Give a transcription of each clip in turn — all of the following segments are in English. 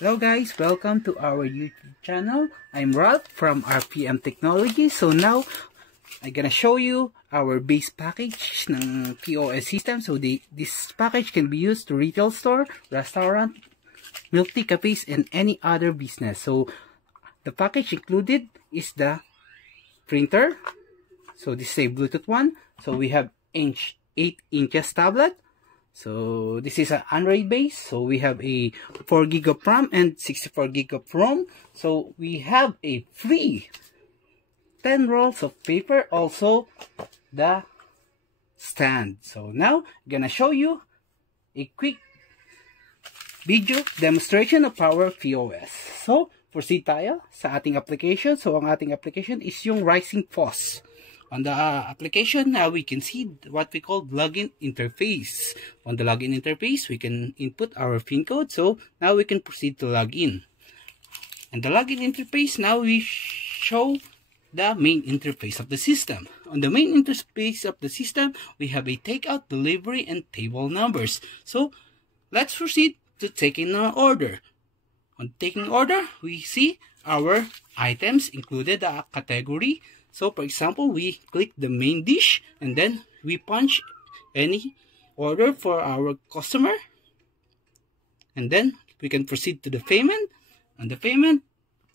Hello guys, welcome to our YouTube channel. I'm Ralph from RPM Technology. So now, I'm gonna show you our base package ng POS system. So this package can be used to retail store, restaurant, milk tea cafes, and any other business. So the package included is the printer. So this is a Bluetooth one. So we have 8 inches tablet. So this is an Android base. So we have a 4 GB of RAM and 64 GB of ROM. So we have a free 10 rolls of paper, also the stand. So now I'm gonna show you a quick video demonstration of our POS. So proceed tayo sa ating application. So ang ating application is yung Rising POS. On the application, now we can see what we call login interface. On the login interface, we can input our PIN code. So now we can proceed to log in. And the login interface, now we show the main interface of the system. On the main interface of the system, we have a takeout, delivery, and table numbers. So let's proceed to taking an order. On taking order, we see our items included the category. So for example, we click the main dish and then we punch any order for our customer. And then we can proceed to the payment. On the payment,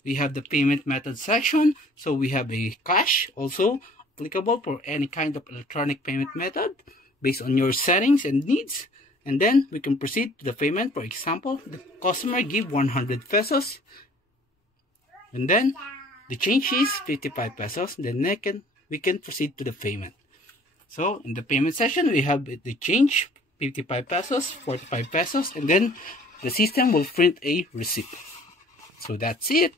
we have the payment method section. So we have a cash, also applicable for any kind of electronic payment method based on your settings and needs. And then we can proceed to the payment. For example, the customer give 100 pesos. And then the change is 55 pesos. Then we can proceed to the payment. So in the payment session, we have the change 55 pesos, 45 pesos, and then the system will print a receipt. So that's it.